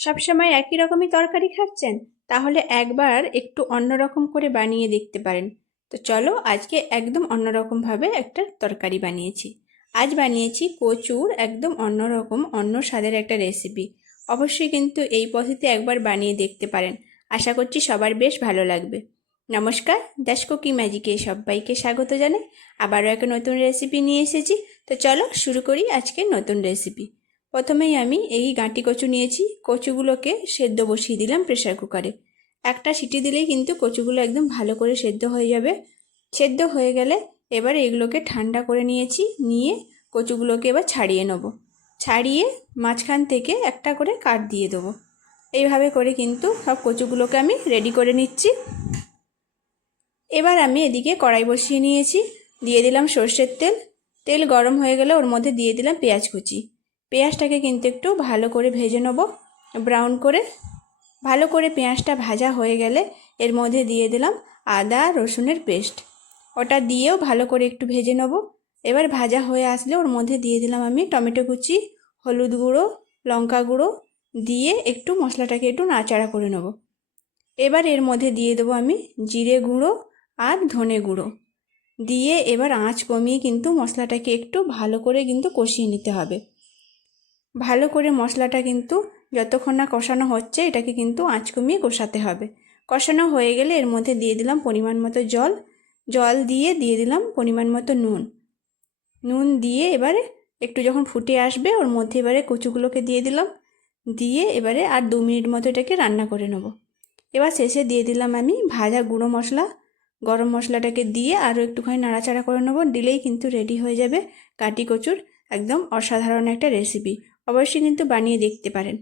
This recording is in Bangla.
সবসময় একই রকমই তরকারি খাচ্ছেন, তাহলে একবার একটু অন্যরকম করে বানিয়ে দেখতে পারেন। তো চলো, আজকে একদম অন্যরকমভাবে একটা তরকারি বানিয়েছি। আজ বানিয়েছি কচুর একদম অন্যরকম অন্য স্বাদের একটা রেসিপি। অবশ্যই কিন্তু এই পদ্ধতি একবার বানিয়ে দেখতে পারেন। আশা করছি সবার বেশ ভালো লাগবে। নমস্কার, দ্যাশ কুকিং ম্যাজিকে সবাইকে স্বাগত জানাই। আবারও একটা নতুন রেসিপি নিয়ে এসেছি। তো চলো শুরু করি আজকে নতুন রেসিপি। প্রথমেই আমি এই গাঁটি কচু নিয়েছি। কচুগুলোকে সেদ্ধ বসিয়ে দিলাম প্রেসার কুকারে। একটা সিটি দিলেই কিন্তু কচুগুলো একদম ভালো করে সেদ্ধ হয়ে যাবে। সেদ্ধ হয়ে গেলে এবার এগুলোকে ঠান্ডা করে নিয়ে কচুগুলোকে এবার ছাড়িয়ে নেব। ছাড়িয়ে মাঝখান থেকে একটা করে কাট দিয়ে দেবো। এইভাবে করে কিন্তু সব কচুগুলোকে আমি রেডি করে নিচ্ছি। এবার আমি এদিকে কড়াই বসিয়ে নিয়েছি। দিয়ে দিলাম সর্ষের তেল। তেল গরম হয়ে গেলে ওর মধ্যে দিয়ে দিলাম পেঁয়াজ কুচি। পেঁয়াজটাকে কিন্তু একটু ভালো করে ভেজে নেব, ব্রাউন করে। ভালো করে পেঁয়াজটা ভাজা হয়ে গেলে এর মধ্যে দিয়ে দিলাম আদা রসুনের পেস্ট। ওটা দিয়েও ভালো করে একটু ভেজে নেব। এবার ভাজা হয়ে আসলে ওর মধ্যে দিয়ে দিলাম আমি টমেটো কুচি, হলুদ গুঁড়ো, লঙ্কা গুঁড়ো দিয়ে একটু মশলাটাকে একটু নাড়াচাড়া করে নেব। এবার এর মধ্যে দিয়ে দেবো আমি জিরে গুঁড়ো আর ধনে গুঁড়ো দিয়ে এবার আঁচ কমিয়ে কিন্তু মশলাটাকে একটু ভালো করে কিন্তু কষিয়ে নিতে হবে। ভালো করে মশলাটা কিন্তু যতক্ষণ না কষানো হচ্ছে এটাকে কিন্তু আঁচ কমিয়ে কষাতে হবে। কষানো হয়ে গেলে এর মধ্যে দিয়ে দিলাম পরিমাণ মতো জল দিয়ে দিলাম পরিমাণ মতো নুন দিয়ে এবারে একটু যখন ফুটে আসবে ওর মধ্যে এবারে কচুগুলোকে দিয়ে দিলাম। দিয়ে এবারে আর 2 মিনিট মতো এটাকে রান্না করে নেব। এবার শেষে দিয়ে দিলাম আমি ভাজা গুঁড়ো মশলা। গরম মশলাটাকে দিয়ে আরও একটুখানি নাড়াচাড়া করে নেব। দিলেই কিন্তু রেডি হয়ে যাবে গাঁটি কচুর একদম অসাধারণ একটা রেসিপি। অবশ্যই কিন্তু বানিয়ে দেখতে পারেন।